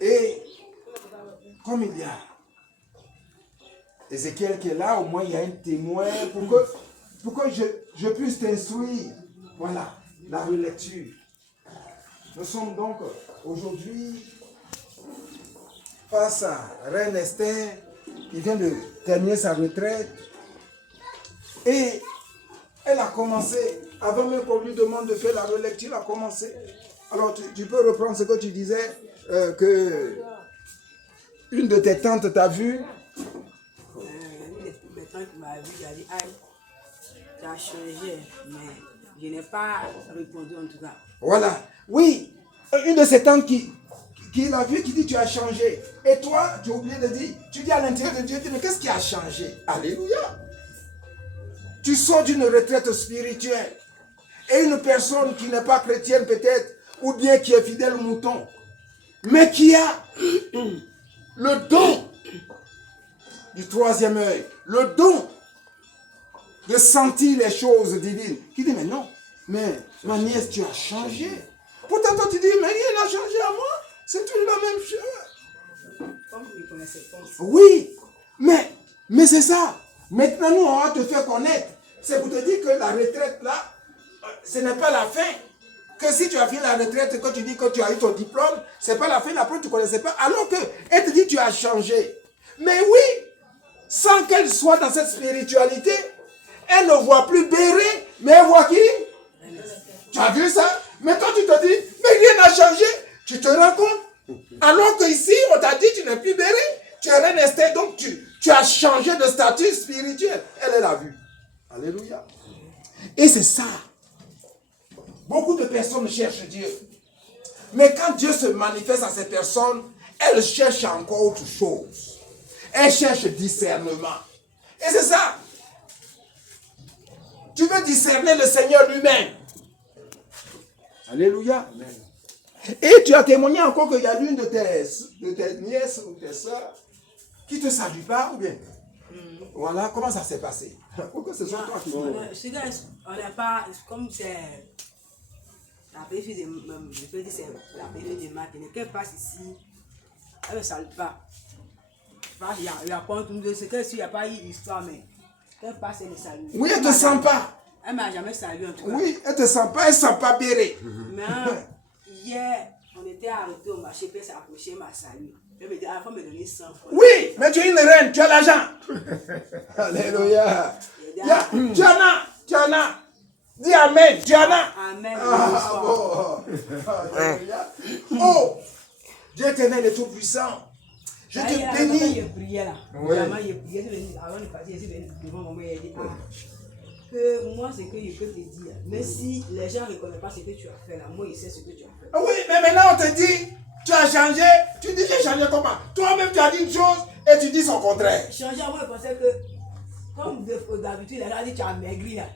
Et comme il y a Ézéchiel qui est là, au moins il y a un témoin pour que je puisse t'instruire. Voilà, la relecture. Nous sommes donc aujourd'hui face à Reine Esther qui vient de terminer sa retraite. Et elle a commencé, avant même qu'on lui demande de faire la relecture, elle a commencé. Alors tu peux reprendre ce que tu disais, que une de tes tantes t'a vu. Une de mes tantes qui m'a vu, elle a dit, aïe, ça a changé, mais je n'ai pas répondu en tout cas. Voilà, oui, une de ces tantes qui l'a vu, qui dit tu as changé. Et toi, tu as oublié de dire, tu dis à l'intérieur de Dieu, tu dis, mais qu'est-ce qui a changé? Alléluia. Tu sors d'une retraite spirituelle. Et une personne qui n'est pas chrétienne peut-être, ou bien qui est fidèle au mouton, mais qui a le don du troisième œil, le don de sentir les choses divines, qui dit, mais non, mais ma nièce, tu as changé. Pourtant, toi, tu dis, mais rien n'a changé à moi, c'est toujours la même chose. Comme vous ne connaissez pas. Oui, mais c'est ça. Maintenant, nous, on va te faire connaître. C'est pour te dire que la retraite, là, ce n'est pas la fin. Que si tu as fini la retraite, que tu dis que tu as eu ton diplôme, ce n'est pas la fin, la preuve, tu ne connaissais pas. Alors qu'elle te dit tu as changé. Mais oui, sans qu'elle soit dans cette spiritualité, elle ne voit plus Béré, mais elle voit qui? Tu as vu ça? Mais toi, tu te dis, mais rien n'a changé. Tu te rends compte? Alors qu'ici, on t'a dit tu n'es plus Béré, tu es Reine Esther, donc tu as changé de statut spirituel. Elle l'a vu. Alléluia. Et c'est ça. Beaucoup de personnes cherchent Dieu. Mais quand Dieu se manifeste à ces personnes, elles cherchent encore autre chose. Elles cherchent discernement. Et c'est ça. Tu veux discerner le Seigneur lui-même. Alléluia. Amen. Et tu as témoigné encore qu'il y a l'une de tes nièces ou tes soeurs qui ne te salue pas, ou bien? Voilà, comment ça s'est passé? Pourquoi ce soit toi qui on n'est pas, comme c'est la périphérie de, je peux dire c'est la périphérie de Martinique, qu'elle passe ici, elle ne salue pas. Il y a pas tout, c'est que s'il n'y a pas eu histoire, mais qu'elle passe, elle ne salue. Oui, elle ne te sent pas. Elle ne m'a jamais salué en tout cas. Oui, elle ne te sent pas, elle ne sent pas Béré. Mais hier, on était arrêtés au marché, puis elle s'est approchée, elle m'a salué. Elle me dit, ah, il faut me donner 100 francs. Oui, mais tu es une reine, tu as l'argent. Alléluia. Tu en as. Dis Amen, tu en as. Amen. Ah, bon. Alléluia. Oh, Dieu éternel est tout puissant. Je te bénis. Il priait là. Oui. Il priait avant de partir, il est devant moi, il dit, que moi, c'est que je peux te dire, mais si les gens ne reconnaissent pas ce que tu as fait là, moi, je sais ce que tu as fait. Oui, mais maintenant on te dit, tu as changé. Tu dis, j'ai changé comment? Toi-même, tu as dit une chose et tu dis son contraire. Changer, moi, je pensais que, comme d'habitude, les gens disent, tu as maigri là.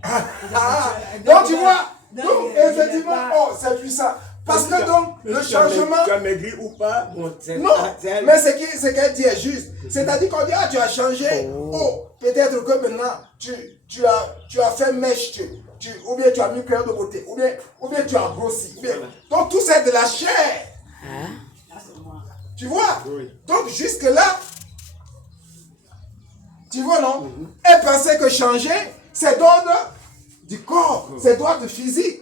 Donc, tu vois, donc, effectivement, oh, c'est puissant. Parce que donc, le changement. Tu as maigri ou pas? Non, mais ce qu'elle dit est juste. C'est-à-dire qu'on dit, ah, tu as changé. Oh, peut-être que maintenant, tu as fait mèche, ou bien tu as mis crayon de beauté, ou bien tu as grossi. Donc, tout c'est de la chair. Tu vois? Oui. Donc, jusque-là, tu vois, non? Elle pensait que changer, c'est d'ordre du corps, c'est d'ordre physique.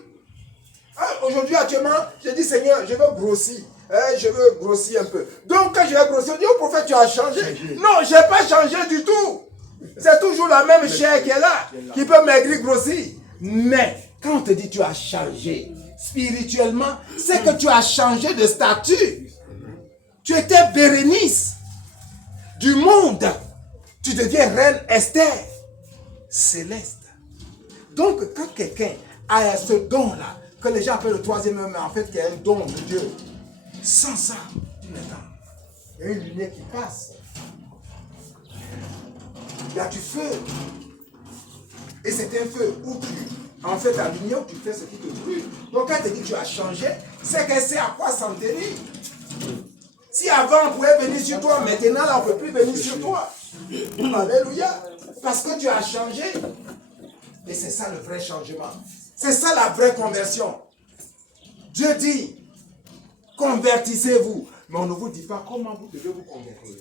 Aujourd'hui, actuellement, je dis, Seigneur, je veux grossir. Je veux grossir un peu. Donc, quand je vais grossir, on dit, oh prophète, tu as changé. Non, je n'ai pas changé du tout. C'est toujours la même chair qui est là, qui peut maigrir, grossir. Mais, quand on te dit, tu as changé spirituellement, c'est que tu as changé de statut. Tu étais Bérénice du monde. Tu deviens reine Esther céleste. Donc, quand quelqu'un a ce don-là, que les gens appellent le troisième homme, mais en fait, qui est un don de Dieu, sans ça, tu n'attends. Il y a une lumière qui passe. Il y a du feu. Et c'est un feu où en fait, la lumière où tu fais ce qui te brûle. Donc, quand elle te dit que tu as changé, c'est qu'elle sait à quoi s'en tenir. Si avant on pouvait venir sur toi, maintenant là on ne peut plus venir sur toi. Alléluia. Parce que tu as changé. Et c'est ça le vrai changement. C'est ça la vraie conversion. Dieu dit, convertissez-vous. Mais on ne vous dit pas comment vous devez vous convertir.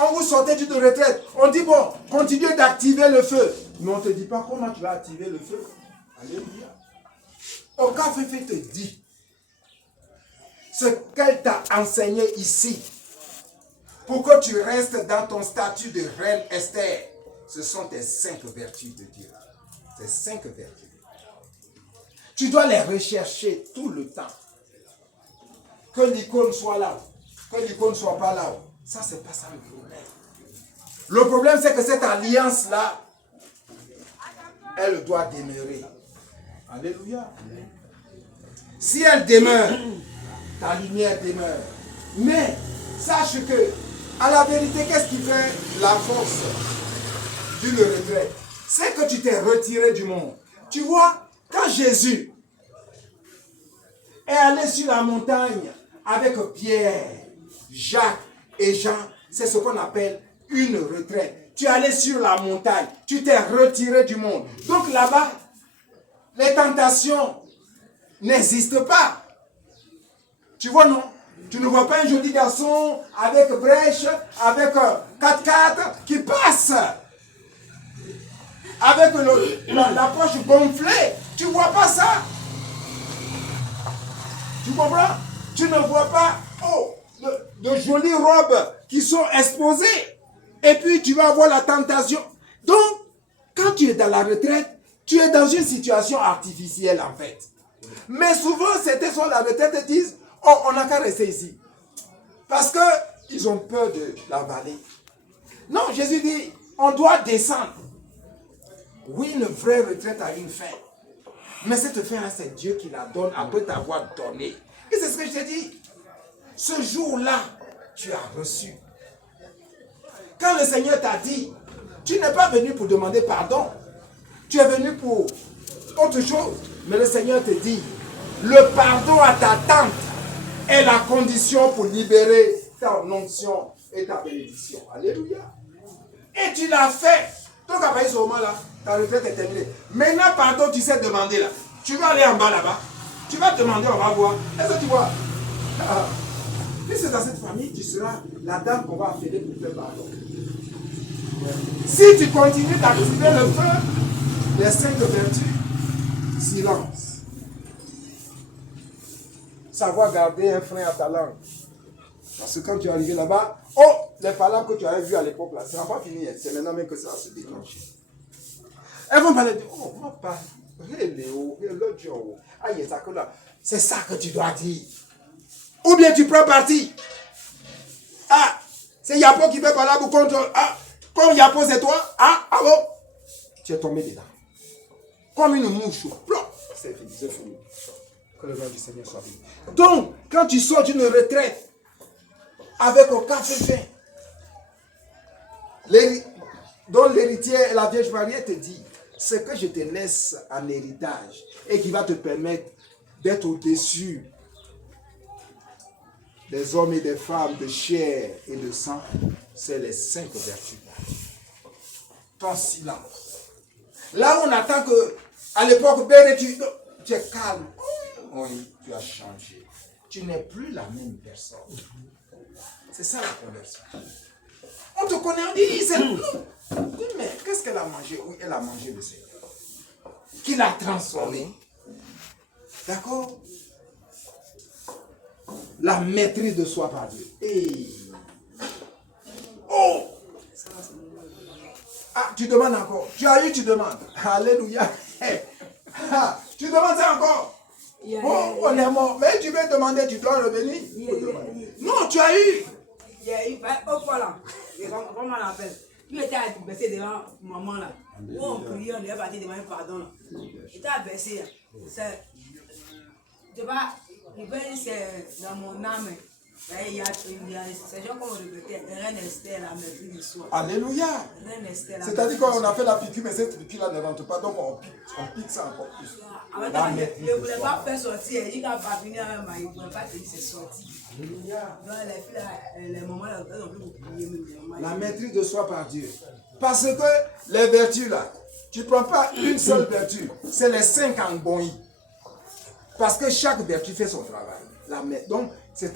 On vous sortait d'une retraite. On dit, bon, continuez d'activer le feu. Mais on ne te dit pas comment tu vas activer le feu. Alléluia. Okafefe te dit ce qu'elle t'a enseigné ici pour que tu restes dans ton statut de reine Esther. Ce sont tes 5 vertus de Dieu. Ces 5 vertus. Tu dois les rechercher tout le temps. Que l'icône soit là, que l'icône ne soit pas là. Ça, c'est pas ça le problème. Le problème, c'est que cette alliance-là, elle doit demeurer. Alléluia. Si elle demeure, ta lumière demeure. Mais, sache que, à la vérité, qu'est-ce qui fait la force d'une retraite? C'est que tu t'es retiré du monde. Tu vois, quand Jésus est allé sur la montagne avec Pierre, Jacques et Jean, c'est ce qu'on appelle une retraite. Tu es allé sur la montagne, tu t'es retiré du monde. Donc là-bas, les tentations n'existent pas. Tu vois, non? Tu ne vois pas un joli garçon avec brèche, avec 4x4 qui passe. Avec la poche gonflée. Tu ne vois pas ça. Tu comprends? Tu ne vois pas de jolies robes qui sont exposées. Et puis tu vas avoir la tentation. Donc, quand tu es dans la retraite, tu es dans une situation artificielle en fait. Mais souvent, certains sont à la retraite et disent, oh, on n'a qu'à rester ici. Parce qu'ils ont peur de la vallée. Non, Jésus dit, on doit descendre. Oui, une vraie retraite a une fin. Mais cette fin-là, c'est Dieu qui la donne après t'avoir donné. Et c'est ce que je t'ai dit. Ce jour-là, tu as reçu. Quand le Seigneur t'a dit, tu n'es pas venu pour demander pardon. Tu es venu pour autre chose. Mais le Seigneur te dit, le pardon à ta tante est la condition pour libérer ta onction et ta bénédiction. Alléluia. Et tu l'as fait. Donc à partir de ce moment-là, ta retraite est terminée. Maintenant, pardon, tu sais demander là. Tu vas aller en bas là-bas. Tu vas demander, on va voir. Est-ce que tu vois? Si c'est dans cette famille, tu seras la dame qu'on va appeler pour faire pardon. Si tu continues d'activer le feu, les 5 vertus, silence. Savoir garder un frein à ta langue. Parce que quand tu es arrivé là-bas, oh, les palabres que tu avais vues à l'époque là, ça n'a pas fini. C'est maintenant même que ça va se déclencher. Elles vont parler de, oh, moi pas. C'est ça que tu dois dire. Ou bien tu prends parti. Ah, c'est Yapo qui fait parler contre. Ah, comme Yapo c'est toi. Ah, ah bon. Tu es tombé dedans. Comme une mouche. C'est fini, c'est fini. Que le nom du Seigneur soit béni. Donc, quand tu sors d'une retraite, avec un café dont l'héritière, la Vierge Marie te dit, ce que je te laisse en héritage et qui va te permettre d'être au-dessus des hommes et des femmes de chair et de sang, c'est les 5 vertus. Ton silence. Là où on attend que, à l'époque, tu es calme. Oui, tu as changé. Tu n'es plus la même personne. C'est ça la conversion. On te connaît, on dit, c'est nous. Dis, mais qu'est-ce qu'elle a mangé? Oui, elle a mangé le Seigneur. Qui l'a transformé. D'accord? La maîtrise de soi par Dieu. Et... oh! Ah, tu demandes encore. Tu as eu, tu demandes. Alléluia. Tu demandes ça encore. Bon, on est mort. Mais tu veux demander, tu dois revenir. Non, tu as eu. Il y a eu, au voilà, comment on l'appelle? Tu étais abaissé devant maman là. Où on priait, on est parti demander pardon là. J'étais abaissé. C'est dans mon âme. Il y a ces gens comme on répétait, Reine Esther, la maîtrise de soi. Alléluia. C'est-à-dire qu'on a fait la piqûre, mais cette piqûre-là ne rentre pas, donc on pique ça encore plus. Il ne voulait pas faire sortir, il dit qu'à pas venir avec moi, il ne voulait pas te dire c'est sorti. Alléluia. Donc les filles, les mamans, elles ont pu vous prier. La maîtrise de soi par Dieu. Parce que les vertus là, tu ne prends pas une seule vertu, c'est les 5 en bonnie. Parce que chaque vertu fait son travail. Donc, c'est